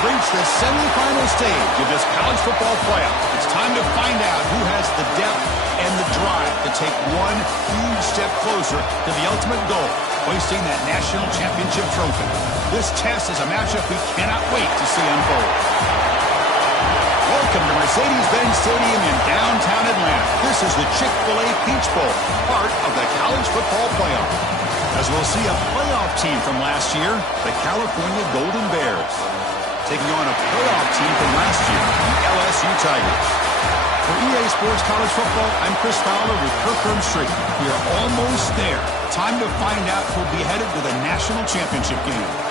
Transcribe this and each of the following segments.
have reached the semifinal stage of this college football playoff. It's time to find out who has the depth and the drive to take one huge step closer to the ultimate goal, hoisting that national championship trophy. This test is a matchup we cannot wait to see unfold. Welcome to Mercedes-Benz Stadium in downtown Atlanta. This is the Chick-fil-A Peach Bowl, part of the college football playoff. As we'll see a playoff team from last year, the California Golden Bears, taking on a playoff team from last year, the LSU Tigers. For EA Sports College Football, I'm Chris Fowler with Kirk Herbstreit. We are almost there. Time to find out who'll be headed to the national championship game.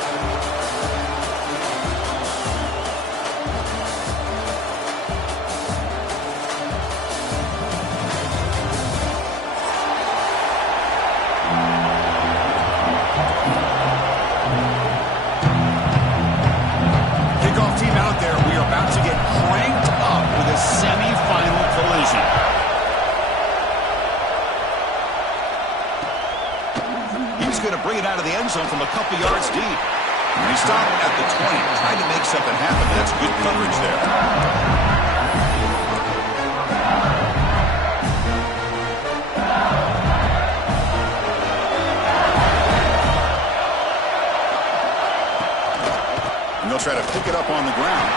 From a couple yards deep. And he stopped at the 20, trying to make something happen. That's good coverage there. And they'll try to pick it up on the ground.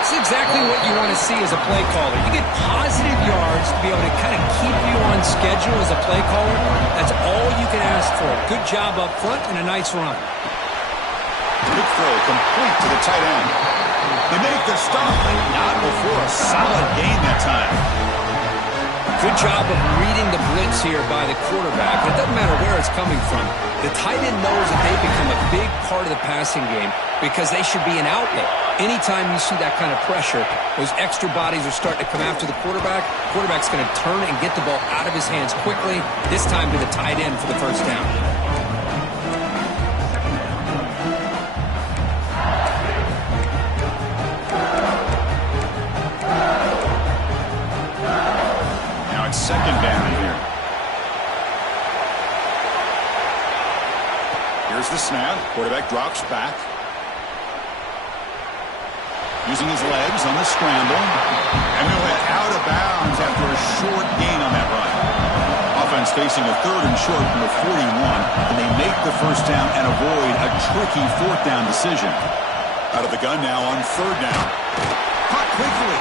It's exactly what you want to see as a play caller. You get positive yards to be able to kind of keep you on schedule as a play caller. That's all you can ask for. Good job up front and a nice run. Good throw, complete to the tight end. They make the stop, but not before a solid gain that time. Good job of reading the blitz here by the quarterback. It doesn't matter where it's coming from. The tight end knows that they become a big part of the passing game because they should be an outlet. Anytime you see that kind of pressure, those extra bodies are starting to come after the quarterback. Quarterback's going to turn and get the ball out of his hands quickly, this time to the tight end for the first down. Now it's second down here. Here's the snap. Quarterback drops back. Using his legs on the scramble. And he'll head out of bounds after a short gain on that run. Offense facing a third and short from the 41. And they make the first down and avoid a tricky fourth down decision. Out of the gun now on third down. Caught quickly.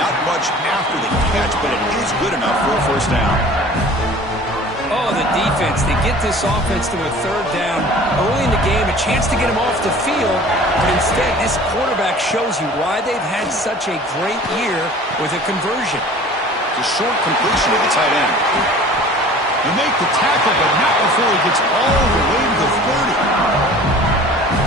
Not much after the catch, but it is good enough for a first down. Oh, the defense. They get this offense to a third down early in the game, a chance to get him off the field. But instead, this quarterback shows you why they've had such a great year with a conversion. The short completion of the tight end. They make the tackle, but not before he gets all the way to the 30.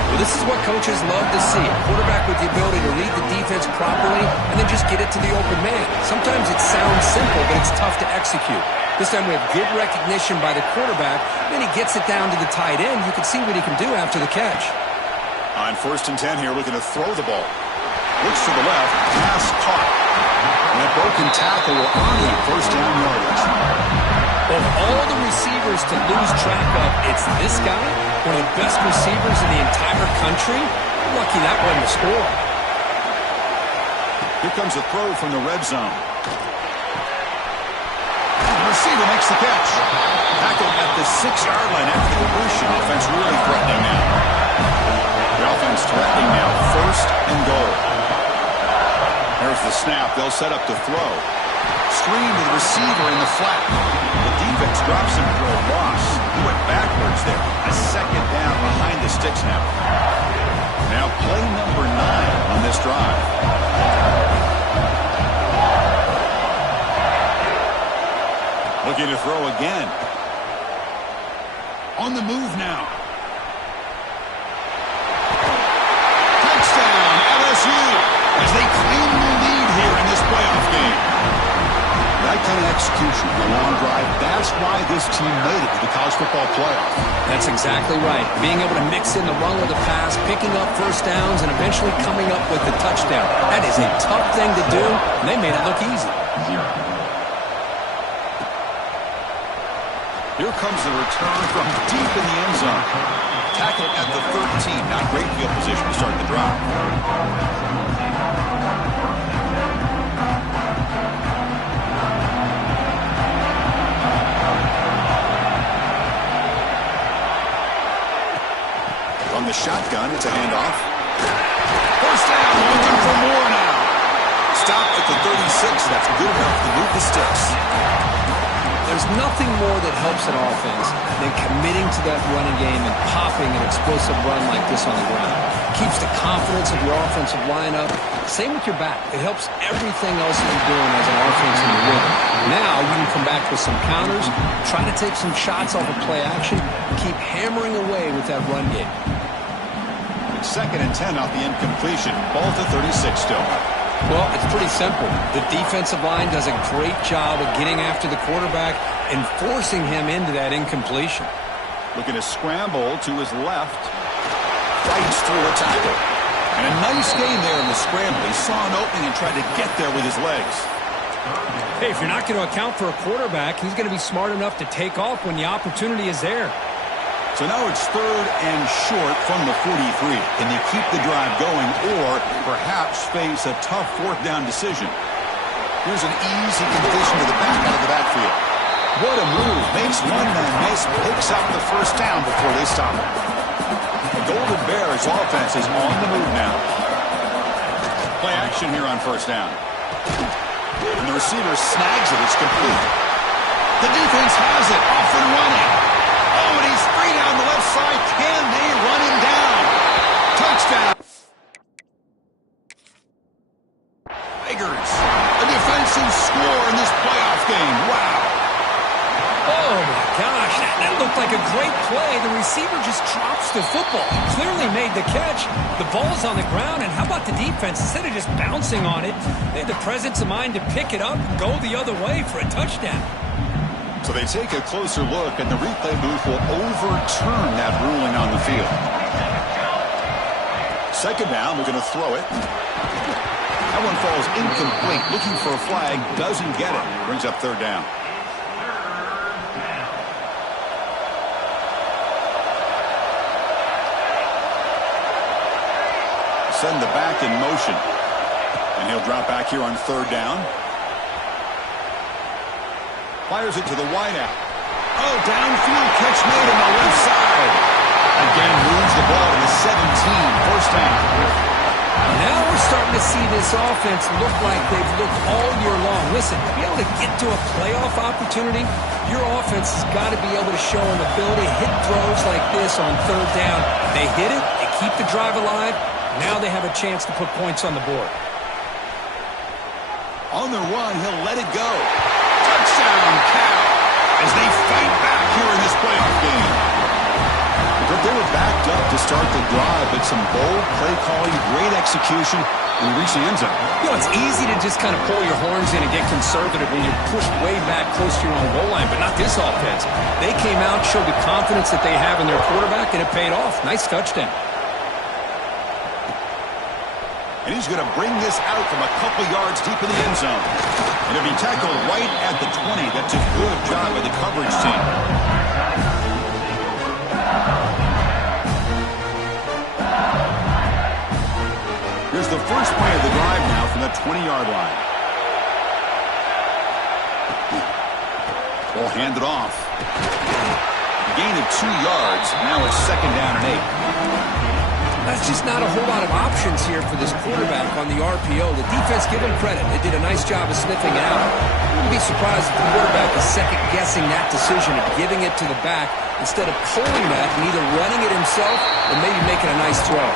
Well, this is what coaches love to see. A quarterback with the ability to read the defense properly and then just get it to the open man. Sometimes it sounds simple, but it's tough to execute. This time we have good recognition by the quarterback. Then he gets it down to the tight end. You can see what he can do after the catch. On 1st and 10 here, looking to throw the ball. Looks to the left, pass caught. And a broken tackle will earn him first down yardage. Of all the receivers to lose track of, it's this guy, one of the best receivers in the entire country. Lucky that wasn't a score. Here comes a throw from the red zone. Receiver makes the catch. Tackled at the 6-yard line after the completion. Offense really threatening now. The offense threatening now. First and goal. There's the snap. They'll set up to throw. Screen to the receiver in the flat. The defense drops him for a loss. He went backwards there. A second down behind the sticks now. Now play number 9 on this drive. Looking to throw again. On the move now. Touchdown, LSU, as they claim the lead here in this playoff game. That kind of execution, the long drive, that's why this team made it to the college football playoff. That's exactly right. Being able to mix in the run with the pass, picking up first downs, and eventually coming up with the touchdown. That is a tough thing to do, and they made it look easy. Here comes the return from deep in the end zone. Tackled at the 13, not great field position to start the drive. From the shotgun, it's a handoff. First down, looking for more now. Stopped at the 36. That's good enough to move the sticks. There's nothing more that helps an offense than committing to that running game and popping an explosive run like this on the ground. Keeps the confidence of your offensive line up. Same with your back. It helps everything else that you're doing as an offense in the win. Now you can come back with some counters, try to take some shots off of play action, keep hammering away with that run game. Second and 10 off the incompletion. Ball to 36 still. Well, it's pretty simple. The defensive line does a great job of getting after the quarterback and forcing him into that incompletion. Looking to scramble to his left. Fights through a tackle. And a nice gain there in the scramble. He saw an opening and tried to get there with his legs. Hey, if you're not going to account for a quarterback, he's going to be smart enough to take off when the opportunity is there. So now it's third and short from the 43. Can they keep the drive going or perhaps face a tough fourth down decision? Here's an easy completion to the back out of the backfield. What a move. Makes one man miss, picks up the first down before they stop it. The Golden Bears offense is on the move now. Play action here on first down. And the receiver snags it. It's complete. The defense has it. Off and running. Oh, and he's free down the left side. Can they run him down? Touchdown. Tigers, a defensive score in this playoff game. Wow. Oh, my gosh. That looked like a great play. The receiver just drops the football. He clearly made the catch. The ball's on the ground, and how about the defense? Instead of just bouncing on it, they had the presence of mind to pick it up and go the other way for a touchdown. So they take a closer look, and the replay booth will overturn that ruling on the field. Second down, they're going to throw it. That one falls incomplete. Looking for a flag, doesn't get it. Brings up third down. Send the back in motion. And he'll drop back here on third down. Fires it to the wideout. Oh, downfield catch made on the left side. Again, moves the ball to the 17. First down. Now we're starting to see this offense look like they've looked all year long. Listen, to be able to get to a playoff opportunity, your offense has got to be able to show an ability to hit throws like this on third down. They hit it. They keep the drive alive. Now they have a chance to put points on the board. On the run, he'll let it go. Touchdown, Cal, as they fight back here in this playoff game. But they were backed up to start the drive, but some bold play calling, great execution, and reach the end zone. You know, it's easy to just kind of pull your horns in and get conservative when you're pushed way back close to your own goal line, but not this offense. They came out, showed the confidence that they have in their quarterback, and it paid off. Nice touchdown. And he's going to bring this out from a couple yards deep in the end zone. And he'll be tackled right at the 20. That's a good job by the coverage team. Here's the first play of the drive now from the 20-yard line. Ball handed off. A gain of 2 yards. Now it's second down and 8. That's just not a whole lot of options here for this quarterback on the RPO. The defense, give him credit. They did a nice job of sniffing it out. I wouldn't be surprised if the quarterback is second-guessing that decision of giving it to the back instead of pulling that and either running it himself or maybe making a nice throw.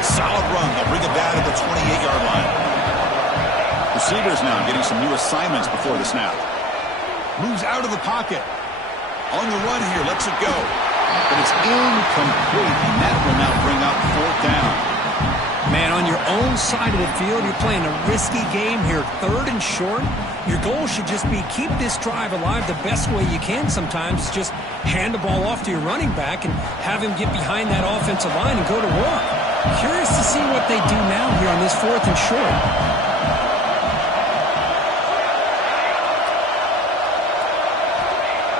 Solid run. They'll bring it down to the 28-yard line. Receivers now getting some new assignments before the snap. Moves out of the pocket. On the run here, lets it go. But it's incomplete, and that will now bring up fourth down. Man, on your own side of the field, you're playing a risky game here, third and short. Your goal should just be keep this drive alive the best way you can sometimes. Just hand the ball off to your running back and have him get behind that offensive line and go to work. Curious to see what they do now here on this fourth and short.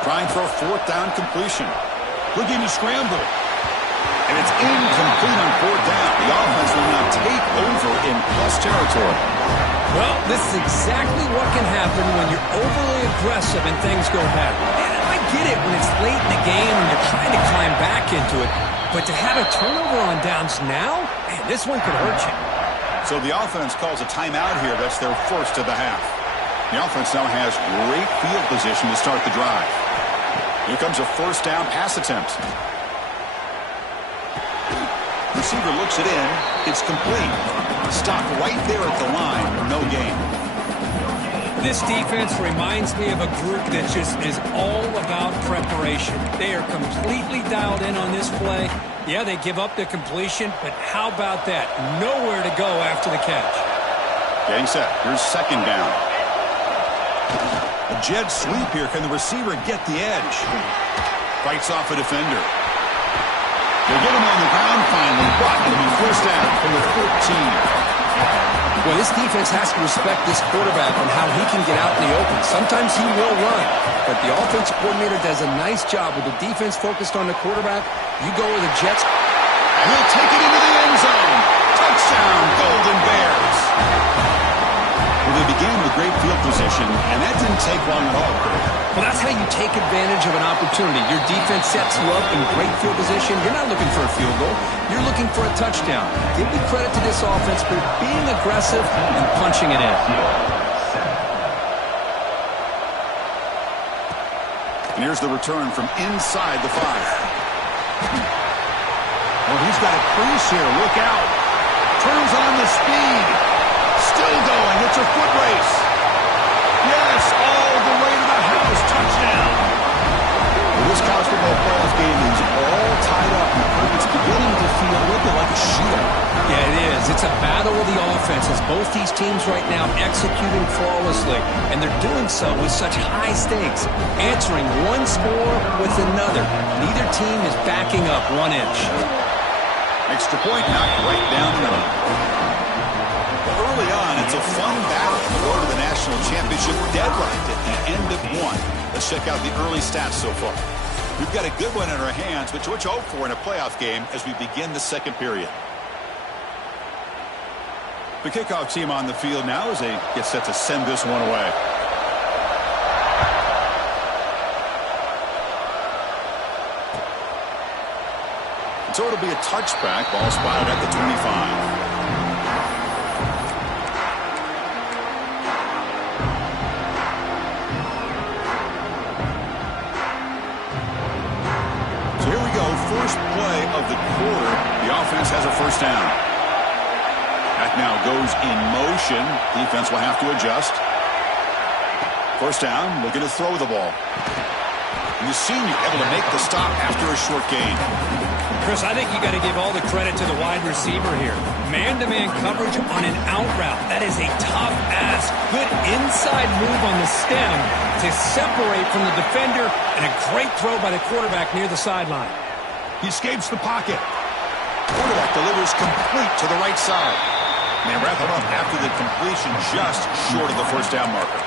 Trying for a fourth down completion. Looking to scramble. And it's incomplete on lost territory. Well, this is exactly what can happen when you're overly aggressive and things go bad. And I get it when it's late in the game and you're trying to climb back into it. But to have a turnover on downs now, man, this one could hurt you. So the offense calls a timeout here. That's their first of the half. The offense now has great field position to start the drive. Here comes a first down pass attempt. Receiver looks it in. It's complete. Stop right there at the line. No gain. This defense reminds me of a group that just is all about preparation. They are completely dialed in on this play. Yeah, they give up the completion, but how about that? Nowhere to go after the catch. Getting set. Here's second down. A jet sweep here. Can the receiver get the edge? Fights off a defender. They get him on the ground finally, but it'll be first down from the 14. Well, this defense has to respect this quarterback and how he can get out in the open. Sometimes he will run, but the offensive coordinator does a nice job with the defense focused on the quarterback. You go with the Jets. He'll take it into the end zone. Touchdown, Golden Bears. Well, they began with great field position, and that didn't take long at all, Craig. Well, that's how you take advantage of an opportunity. Your defense sets you up in great field position. You're not looking for a field goal. You're looking for a touchdown. Give the credit to this offense for being aggressive and punching it in. And here's the return from inside the 5. Well, he's got a crease here. Look out. Turns on the speed. Still going. It's a foot race. Yes, all the way to the house. Touchdown. Well, this college football playoff game is all tied up. It's beginning to feel a little bit like a shootout. Yeah, it is. It's a battle of the offenses. Both these teams right now executing flawlessly, and they're doing so with such high stakes, answering one score with another. Neither team is backing up 1 inch. Extra point knocked right down the middle. Early on, it's a fun battle to go to the national championship dead right at the end of 1. Let's check out the early stats so far. We've got a good one in our hands, which you hope for in a playoff game as we begin the second period. The kickoff team on the field now as they get set to send this one away. So it'll be a touchback. Ball spotted at the 25. First play of the quarter, the offense has a first down. That now goes in motion. Defense will have to adjust. First down, looking to throw the ball. And the senior able to make the stop after a short gain. Chris, I think you got to give all the credit to the wide receiver here. Man-to-man coverage on an out route. That is a tough ask. Good inside move on the stem to separate from the defender, and a great throw by the quarterback near the sideline. He escapes the pocket. Quarterback delivers complete to the right side. And they wrap him up after the completion just short of the first down marker.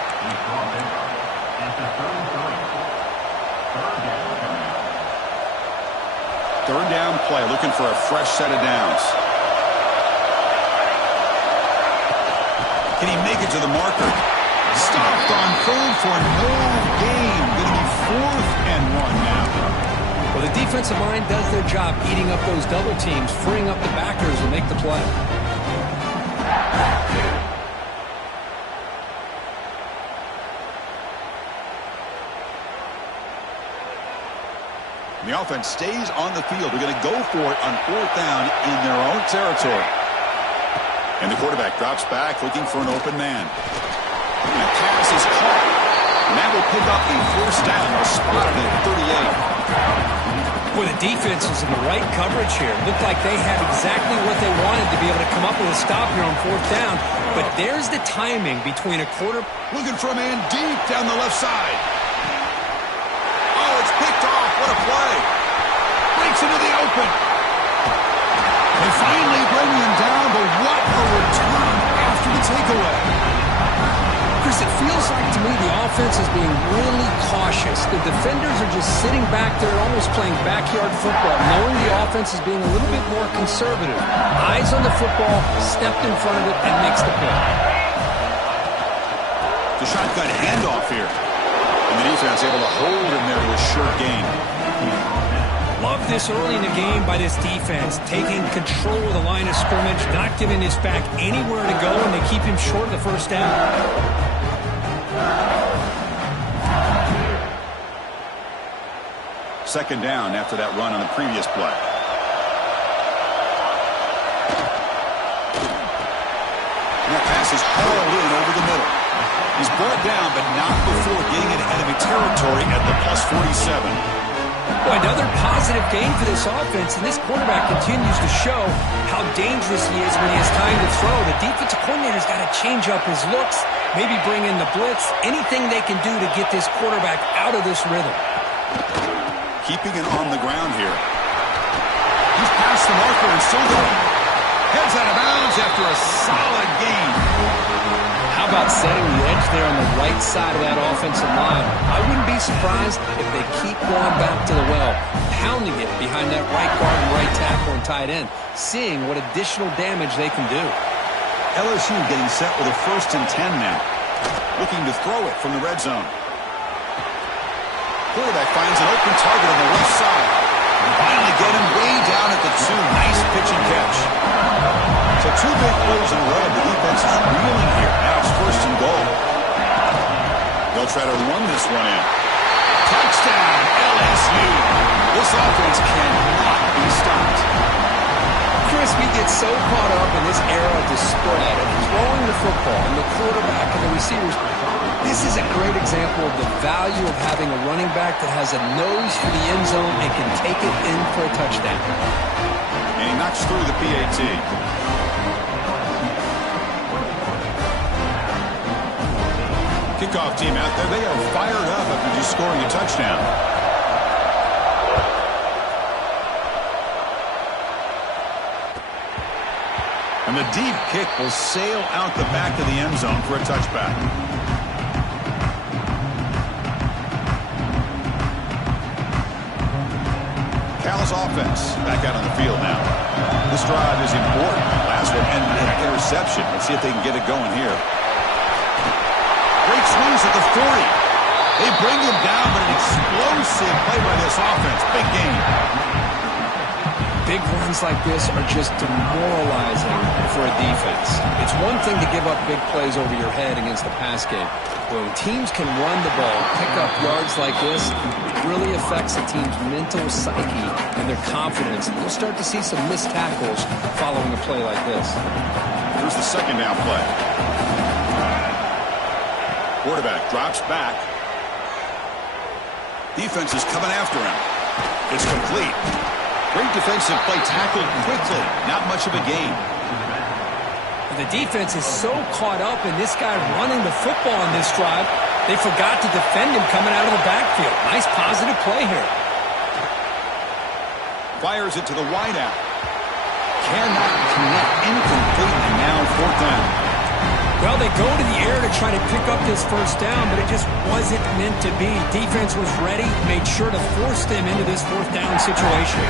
Third down play, looking for a fresh set of downs. Can he make it to the marker? Stopped on third for no gain. Going to be 4th and 1 now. Well, the defensive line does their job eating up those double teams, freeing up the backers to make the play. The offense stays on the field. They're going to go for it on 4th down in their own territory. And the quarterback drops back looking for an open man. And the pass is caught. And that will pick up a first down. Spotted at 38. Boy, the defense is in the right coverage here. Looked like they had exactly what they wanted to be able to come up with a stop here on 4th down. But there's the timing between a quarter. Looking for a man deep down the left side. Oh, it's picked off. What a play. Breaks into the open. They finally bring him down, but what a return after the takeaway. Chris, Chris, it feels like to me the offense is being really cautious. The defenders are just sitting back there almost playing backyard football, knowing the offense is being a little bit more conservative. Eyes on the football, stepped in front of it, and makes the play. The shotgun handoff here. And the defense able to hold him there to a short gain. Love this early in the game by this defense, taking control of the line of scrimmage, not giving this back anywhere to go, and they keep him short of the first down. Second down after that run on the previous play. And that pass is hauled in over the middle. He's brought down, but not before getting it ahead of territory at the plus 47. Boy, another positive game for this offense, and this quarterback continues to show how dangerous he is when he has time to throw. The defensive coordinator's got to change up his looks, maybe bring in the blitz, anything they can do to get this quarterback out of this rhythm. Keeping it on the ground here. He's past the marker and still going. Heads out of bounds after a solid gain. How about setting the edge there on the right side of that offensive line? I wouldn't be surprised if they keep going back to the well, pounding it behind that right guard and right tackle and tight end, seeing what additional damage they can do. LSU getting set with a 1st and 10 now. Looking to throw it from the red zone. Quarterback finds an open target on the left side. And finally get him way down at the 2. Nice pitch and catch. So 2 big plays in a row. The defense is reeling here. Now it's 1st and goal. They'll try to run this one in. Touchdown, LSU. This offense cannot be stopped. Chris, we get so caught up in this era of the spread and throwing the football and the quarterback and the receivers. This is a great example of the value of having a running back that has a nose for the end zone and can take it in for a touchdown. And he knocks through the PAT. Kickoff team out there. They are fired up after just scoring a touchdown. And the deep kick will sail out the back of the end zone for a touchback. Cal's offense back out on the field now. This drive is important. Last one ended in an interception. Let's see if they can get it going here. Great swings at the 40. They bring him down, but an explosive play by this offense. Big game. Big runs like this are just demoralizing for a defense. It's one thing to give up big plays over your head against the pass game. When teams can run the ball, pick up yards like this, it really affects a team's mental psyche and their confidence. And you'll start to see some missed tackles following a play like this. Here's the second down play. Quarterback drops back. Defense is coming after him. It's complete. Great defensive play, tackled quickly. Not much of a gain. The defense is so caught up in this guy running the football on this drive, they forgot to defend him coming out of the backfield. Nice positive play here. Fires it to the wideout. Cannot connect. Incomplete, and now 4th down. Well, they go to the air to try to pick up this first down, but it just wasn't meant to be. Defense was ready, made sure to force them into this 4th down situation.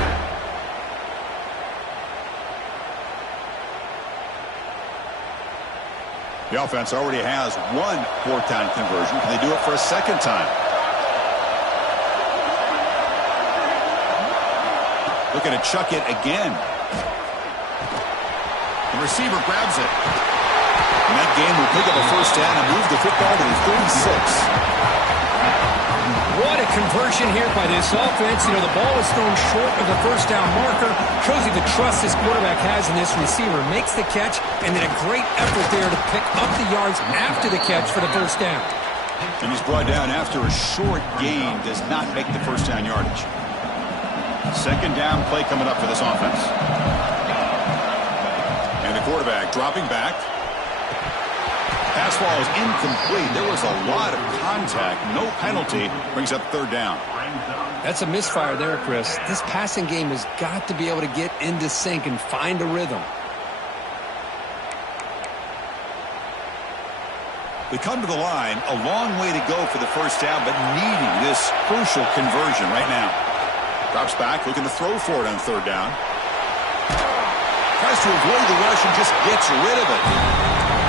The offense already has 1 4th down conversion. Can they do it for a second time? Looking to chuck it again. The receiver grabs it. And that game will pick up a first down and move the football to the 36. What a conversion here by this offense. You know, the ball is thrown short of the first down marker. Shows you the trust this quarterback has in this receiver. Makes the catch, and then a great effort there to pick up the yards after the catch for the first down. And he's brought down after a short gain. Does not make the first down yardage. Second down play coming up for this offense. And the quarterback dropping back. Pass ball is incomplete. There was a lot of contact. No penalty. Brings up 3rd down. That's a misfire there, Chris. This passing game has got to be able to get into sync and find a rhythm. They come to the line, a long way to go for the first down, but needing this crucial conversion right now. Drops back, looking to throw for it on third down. Tries to avoid the rush and just gets rid of it.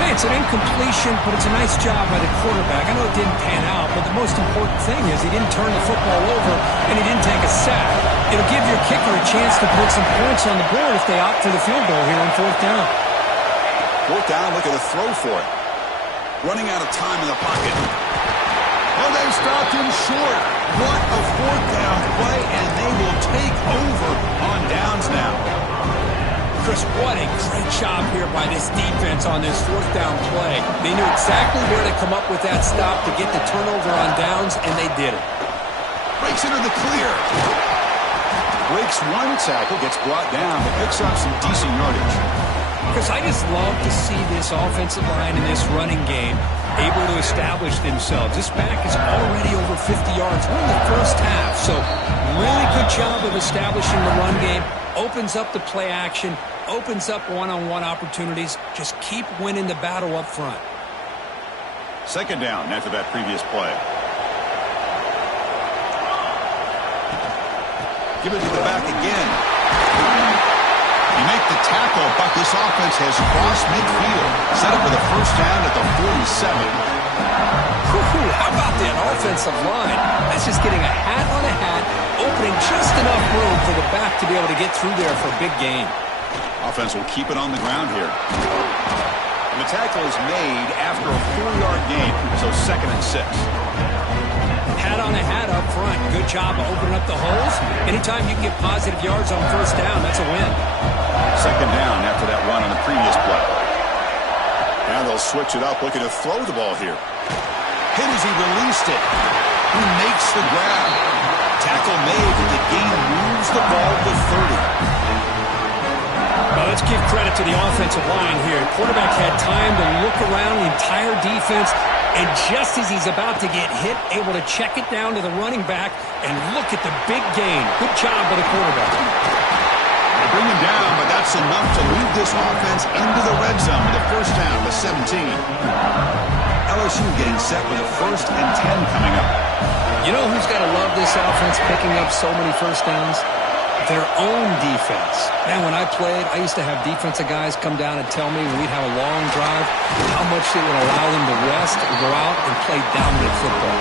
Hey, it's an incompletion, but it's a nice job by the quarterback. I know it didn't pan out, but the most important thing is he didn't turn the football over and he didn't take a sack. It'll give your kicker a chance to put some points on the board if they opt for the field goal here on fourth down. Fourth down, looking to throw for it. Running out of time in the pocket. Oh, they stopped him short. What a fourth down play, and they will take over on downs now. Chris, what a great job here by this defense on this fourth down play. They knew exactly where to come up with that stop to get the turnover on downs, and they did it. Breaks into the clear. Breaks one tackle, gets brought down, but picks up some decent yardage. Chris, I just love to see this offensive line in this running game able to establish themselves. This back is already over 50 yards. We're in the first half, so really good job of establishing the run game. Opens up the play action, opens up one-on-one opportunities. Just keep winning the battle up front. Second down after that previous play. Give it to the back again. You make the tackle, but this offense has crossed midfield. Set up for the first down at the 47. How about that offensive line? That's just getting a hat on a hat, opening just enough room for the back to be able to get through there for a big gain. Offense will keep it on the ground here. And the tackle is made after a 4-yard gain, so 2nd and 6. Hat on a hat up front. Good job of opening up the holes. Anytime you can get positive yards on first down, that's a win. Second down after that run on the previous play. Now they'll switch it up, looking to throw the ball here. Hit as he released it. He makes the grab. Tackle made, and the gain moves the ball to 30. Well, let's give credit to the offensive line here. Quarterback had time to look around the entire defense, and just as he's about to get hit, able to check it down to the running back, and look at the big gain. Good job by the quarterback. They bring him down, but that's enough to lead this offense into the red zone with a first down with 17. LSU getting set with a 1st and 10 coming up. You know who's got to love this offense picking up so many first downs? Their own defense. Man, when I played, I used to have defensive guys come down and tell me when we'd have a long drive how much it would allow them to rest and go out and play dominant football.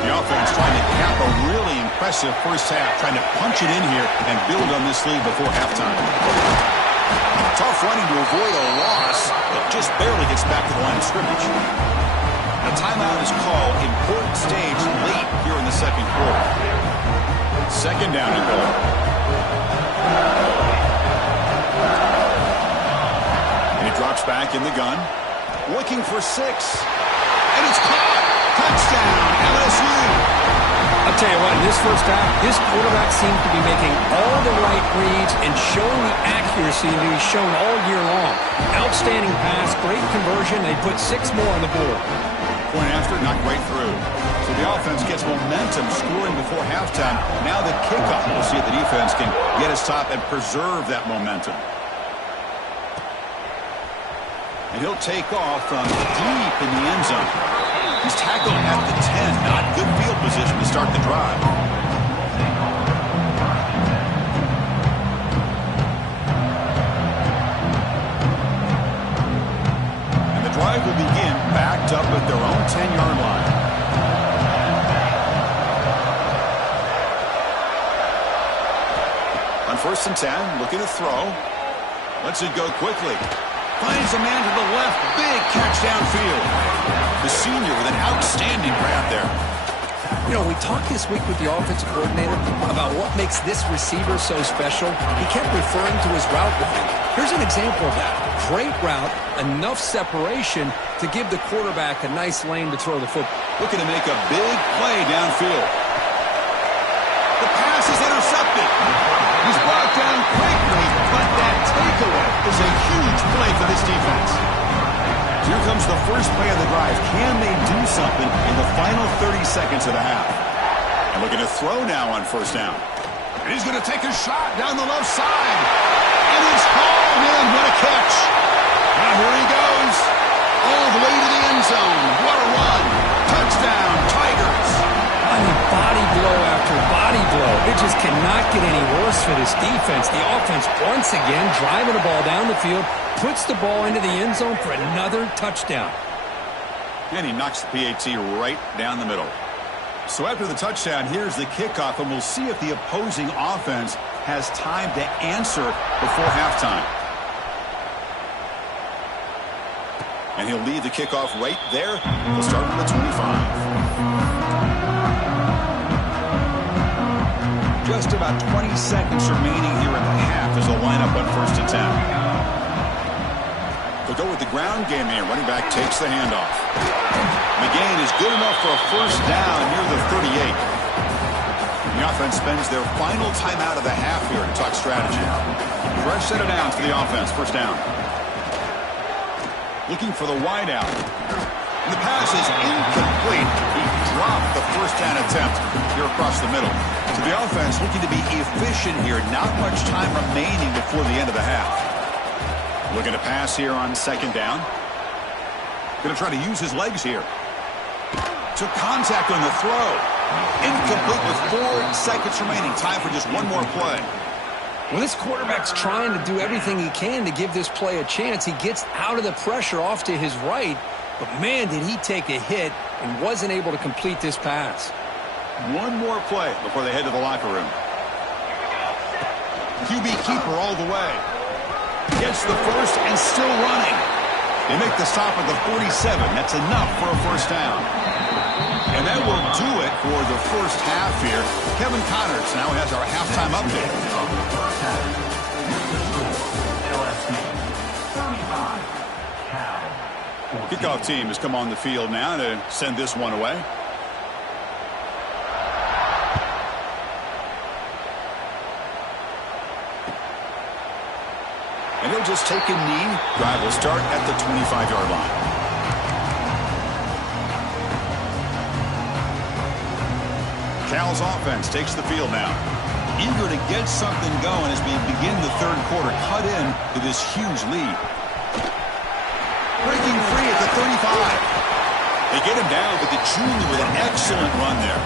The offense trying to cap a really impressive first half, trying to punch it in here and build on this lead before halftime. Tough running to avoid a loss, but just barely gets back to the line of scrimmage. A timeout is called. Important stage late here in the second quarter. Second down and goal. And he drops back in the gun. Looking for 6. And it's caught. Touchdown, LSU. I'll tell you what, in this first half, this quarterback seems to be making all the right reads and showing the accuracy that he's shown all year long. Outstanding pass, great conversion. They put 6 more on the board. Point after, not quite through. So the offense gets momentum scoring before halftime. Now the kickoff. We'll see if the defense can get a stop and preserve that momentum. And he'll take off from deep in the end zone. He's tackled at the 10. Not good field position to start the drive. And the drive will begin backed up at their own 10-yard line. On 1st and 10, looking to throw. Lets it go quickly. Finds a man to the left. Big catch downfield. The senior with an outstanding grab there. You know, we talked this week with the offensive coordinator about what makes this receiver so special. He kept referring to his route running. Here's an example of that. Great route, enough separation to give the quarterback a nice lane to throw the football. Looking to make a big play downfield. The pass is intercepted. He's brought down quickly, but that takeaway is a huge play for this defense. Here comes the first play of the drive. Can they do something in the final 30 seconds of the half? And looking to throw now on first down. He's going to take a shot down the left side. And it's hauled in. What a catch. Now here he goes. All the way to the end zone. What a run. Touchdown, Tigers. I mean, body blow after body blow. It just cannot get any worse for this defense. The offense, once again, driving the ball down the field, puts the ball into the end zone for another touchdown. And he knocks the PAT right down the middle. So after the touchdown, here's the kickoff, and we'll see if the opposing offense has time to answer before halftime. And he'll leave the kickoff right there. We'll start from the 25. Just about 20 seconds remaining here in the half as they'll line up on 1st and 10. They'll go with the ground game here. Running back takes the handoff. McGain is good enough for a 1st down near the 38. The offense spends their final timeout of the half here to talk strategy. Fresh set of downs for the offense. 1st down. Looking for the wide out. And the pass is incomplete. He dropped the 1st down attempt here across the middle. So the offense looking to be efficient here. Not much time remaining before the end of the half. Looking to pass here on 2nd down. Going to try to use his legs here. Took contact on the throw. Incomplete with 4 seconds remaining. Time for just one more play. When this quarterback's trying to do everything he can to give this play a chance, he gets out of the pressure off to his right. But, man, did he take a hit and wasn't able to complete this pass. One more play before they head to the locker room. QB keeper all the way. Gets the 1st and still running. They make the stop at the 47. That's enough for a 1st down. And that will do it for the 1st half here. Kevin Connors now has our halftime update. Kickoff team has come on the field now to send this one away. And he'll just take a knee. Drive will start at the 25-yard line. Cal's offense takes the field now. Eager to get something going as we begin the 3rd quarter. Cut in to this huge lead. Breaking free at the 35. They get him down, but the junior with an excellent run there.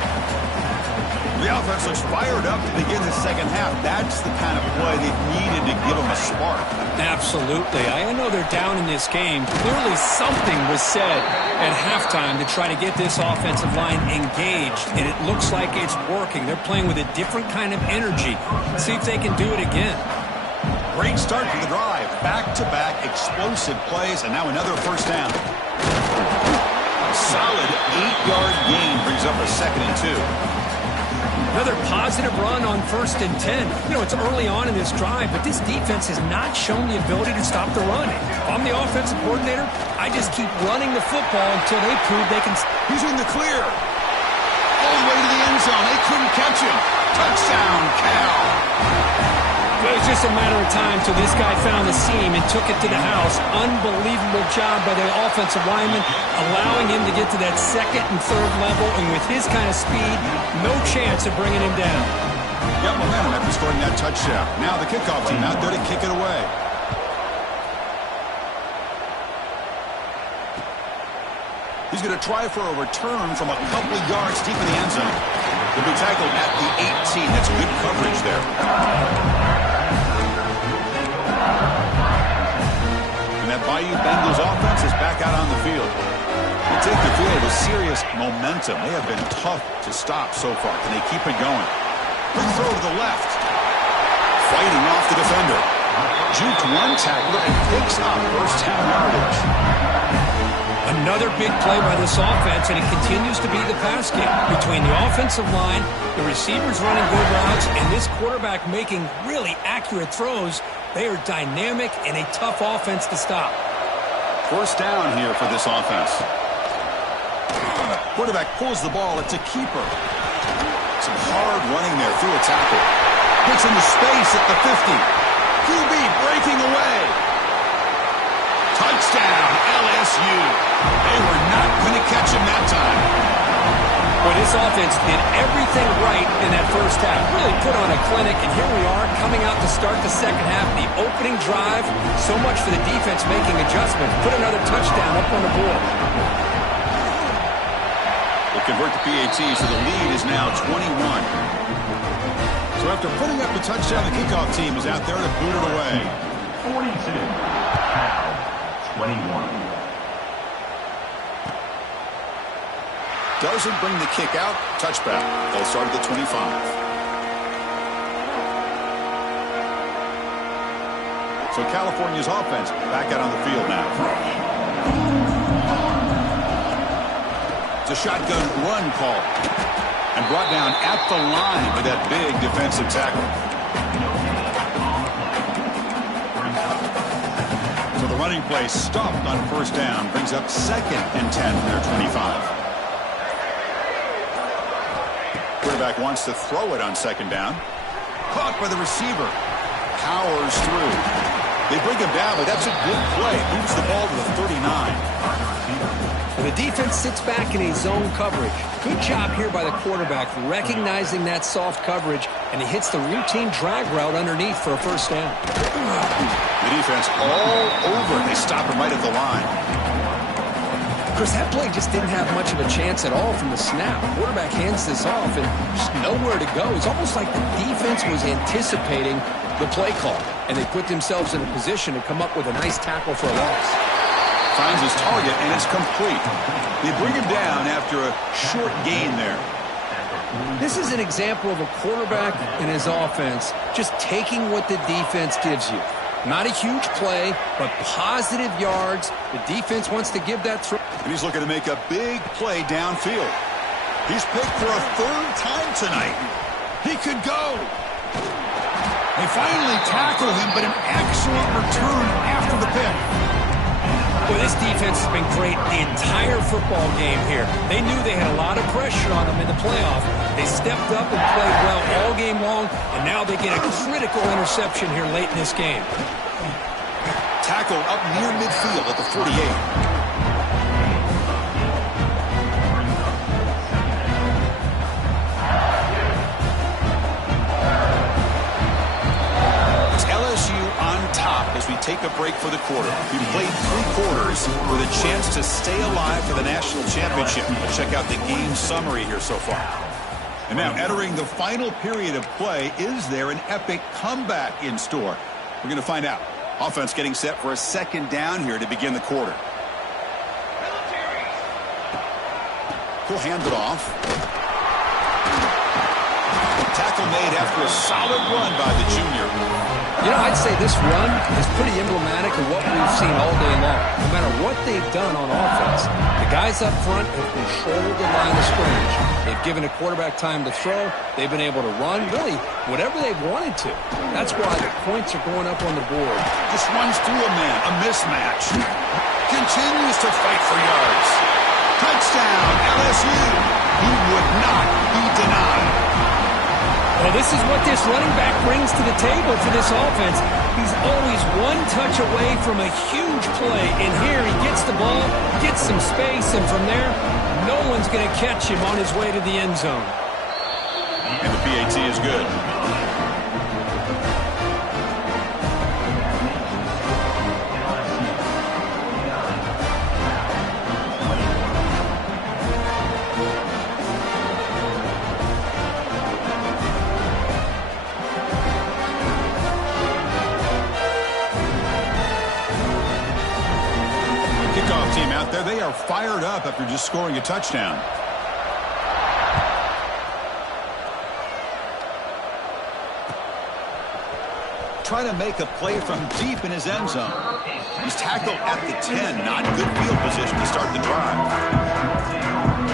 The offense looks fired up to begin the 2nd half. That's the kind of play they've needed to give them a spark. Absolutely. I know they're down in this game. Clearly something was said at halftime to try to get this offensive line engaged, and it looks like it's working. They're playing with a different kind of energy. See if they can do it again. Great start to the drive. Back-to-back explosive plays, and now another 1st down. A solid 8-yard gain brings up a 2nd and 2. Another positive run on 1st and 10. You know, it's early on in this drive, but this defense has not shown the ability to stop the run. If I'm the offensive coordinator, I just keep running the football until they prove they can. He's in the clear. All the way to the end zone. They couldn't catch him. Touchdown, Cal. It was just a matter of time till this guy found the seam and took it to the house. Unbelievable job by the offensive lineman, allowing him to get to that 2nd and 3rd level, and with his kind of speed, no chance of bringing him down. Got momentum after scoring that touchdown. Now the kickoff team out there to kick it away. He's going to try for a return from a couple of yards deep in the end zone. He'll be tackled at the 18. That's good coverage there. And that Bayou Bengals offense is back out on the field. They take the field with serious momentum. They have been tough to stop so far. Can they keep it going? Quick throw to the left. Fighting off the defender. Juked one tackler and picks up 1st down yardage. Another big play by this offense, and it continues to be the pass game. Between the offensive line, the receivers running good routes, and this quarterback making really accurate throws, they are dynamic and a tough offense to stop. 1st down here for this offense. Quarterback pulls the ball. It's a keeper. Some hard running there through a tackle. Gets into space at the 50. QB breaking away. Touchdown, LSU. They were not going to catch him that time. Well, Well, this offense did everything right in that first half. Really put on a clinic, and here we are coming out to start the second half. The opening drive, so much for the defense making adjustments. Put another touchdown up on the board. They convert the PAT, so the lead is now 21. So after putting up the touchdown, the kickoff team is out there to boot it away. 42, Cal, 21. Doesn't bring the kick out. Touchback. They'll start at the 25. So California's offense back out on the field now. It's a shotgun run call. And brought down at the line with that big defensive tackle. So the running play stopped on first down. Brings up 2nd and 10 from their 25. Quarterback wants to throw it on 2nd down. Caught by the receiver. Powers through. They bring him down, but that's a good play. Moves the ball to the 39. And the defense sits back in a zone coverage. Good job here by the quarterback, recognizing that soft coverage, and he hits the routine drag route underneath for a first down. The defense all over. They stop him right at the line. Chris, that play just didn't have much of a chance at all from the snap. Quarterback hands this off and just nowhere to go. It's almost like the defense was anticipating the play call, and they put themselves in a position to come up with a nice tackle for a loss. Finds his target, and it's complete. They bring him down after a short gain there. This is an example of a quarterback and his offense just taking what the defense gives you. Not a huge play, but positive yards. The defense wants to give that throw. And he's looking to make a big play downfield. He's picked for a 3rd time tonight. He could go. They finally tackle him, but an excellent return after the pick. Well, this defense has been great the entire football game here. They knew they had a lot of pressure on them in the playoff. They stepped up and played well all game long, and now they get a critical interception here late in this game. Tackle up near midfield at the 48. As we take a break for the quarter. We've played 3 quarters with a chance to stay alive for the national championship. Let's check out the game summary here so far. And now entering the final period of play, is there an epic comeback in store? We're going to find out. Offense getting set for a 2nd down here to begin the quarter. He'll hand it off. Tackle made after a solid run by the junior. You know, I'd say this run is pretty emblematic of what we've seen all day long. No matter what they've done on offense, the guys up front have controlled the line of scrimmage. They've given a quarterback time to throw. They've been able to run, really, whatever they've wanted to. That's why the points are going up on the board. Just runs through a man, a mismatch. Continues to fight for yards. Touchdown, LSU. He would not be denied. Well, this is what this running back brings to the table for this offense. He's always one touch away from a huge play. And here he gets the ball, gets some space, and from there, no one's going to catch him on his way to the end zone. And the PAT is good. Kickoff team out there, they are fired up after just scoring a touchdown. Trying to make a play from deep in his end zone. He's tackled at the 10. Not good field position to start the drive.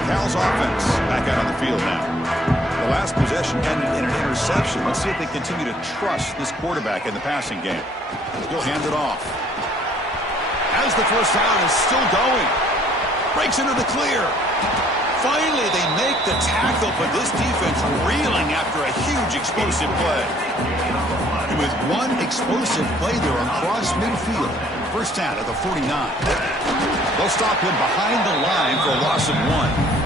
Cal's offense back out on the field now. The last possession ended in an interception. Let's see if they continue to trust this quarterback in the passing game. He'll hand it off. As the first down is still going. Breaks into the clear. Finally, they make the tackle, but this defense reeling after a huge explosive play. And with one explosive play there across midfield, first down at the 49. They'll stop him behind the line for a loss of 1.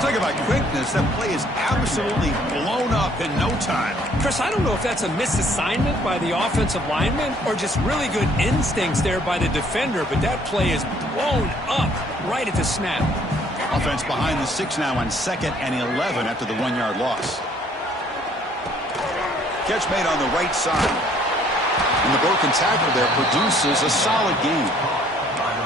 Talk about quickness. That play is absolutely blown up in no time. Chris, I don't know if that's a misassignment by the offensive lineman or just really good instincts there by the defender, but that play is blown up right at the snap. Offense behind the 6 now on 2nd and 11 after the 1-yard loss. Catch made on the right side. And the broken tackle there produces a solid gain.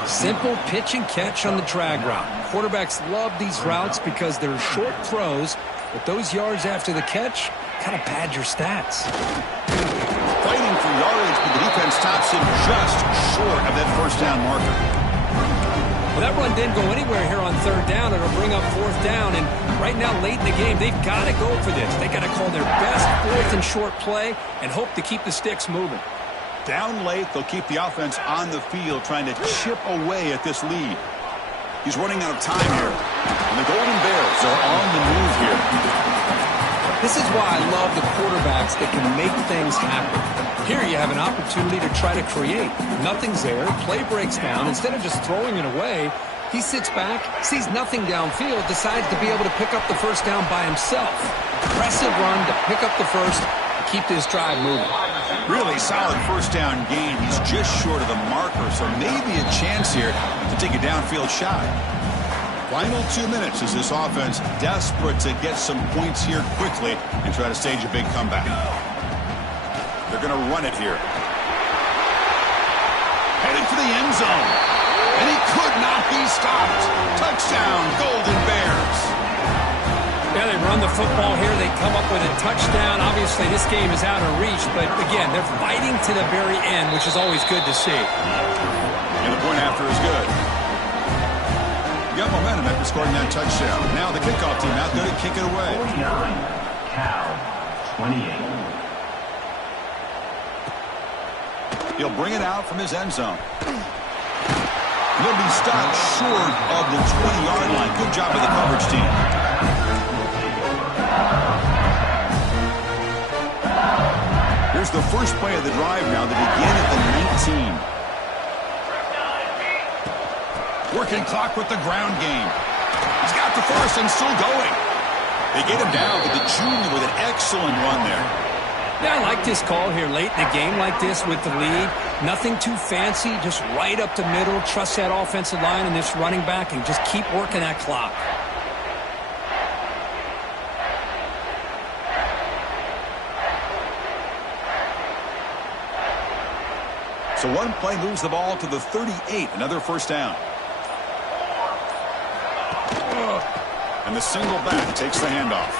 Simple pitch and catch on the drag route. Quarterbacks love these routes because they're short throws, but those yards after the catch kind of pad your stats. Fighting for yardage, but the defense stops him just short of that first down marker. Well, that run didn't go anywhere here on 3rd down. It'll bring up 4th down, and right now, late in the game, they've got to go for this. They've got to call their best 4th and short play and hope to keep the sticks moving. Down late, they'll keep the offense on the field trying to chip away at this lead. He's running out of time here. And the Golden Bears are on the move here. This is why I love the quarterbacks that can make things happen. Here you have an opportunity to try to create. Nothing's there. Play breaks down. Instead of just throwing it away, he sits back, sees nothing downfield, decides to be able to pick up the first down by himself. Impressive run to pick up the first, to keep this drive moving. Really solid first down gain. He's just short of the marker, so maybe a chance here to take a downfield shot. Final 2 minutes as this offense desperate to get some points here quickly and try to stage a big comeback. They're going to run it here. Heading for the end zone. And he could not be stopped. Touchdown, Golden Bears. Yeah, they run the football here. They come up with a touchdown. Obviously, this game is out of reach, but again, they're fighting to the very end, which is always good to see. And the point after is good. Got momentum after scoring that touchdown. Now the kickoff team out there to kick it away. 49, Cal, 28. He'll bring it out from his end zone. He'll be stopped short of the 20-yard line. Good job of the coverage team. Here's the first play of the drive now to begin at the 19. Working clock with the ground game. He's got the first and still going. They get him down, but the junior with an excellent run there. Yeah, I like this call here late in the game like this with the lead. Nothing too fancy, just right up the middle. Trust that offensive line and this running back and just keep working that clock. So one play moves the ball to the 38, another first down. And the single back takes the handoff.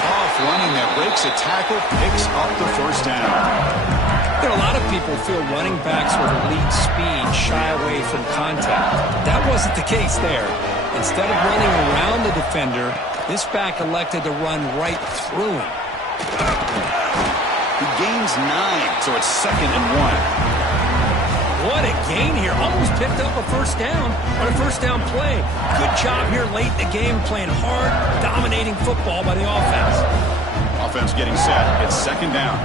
Tough running that breaks a tackle, picks up the first down. You know, a lot of people feel running backs with elite speed shy away from contact. That wasn't the case there. Instead of running around the defender, this back elected to run right through him. He gains 9, so it's 2nd and 1. What a gain here. Almost picked up a first down on a first down play. Good job here late in the game, playing hard, dominating football by the offense. Offense getting set. It's 2nd down.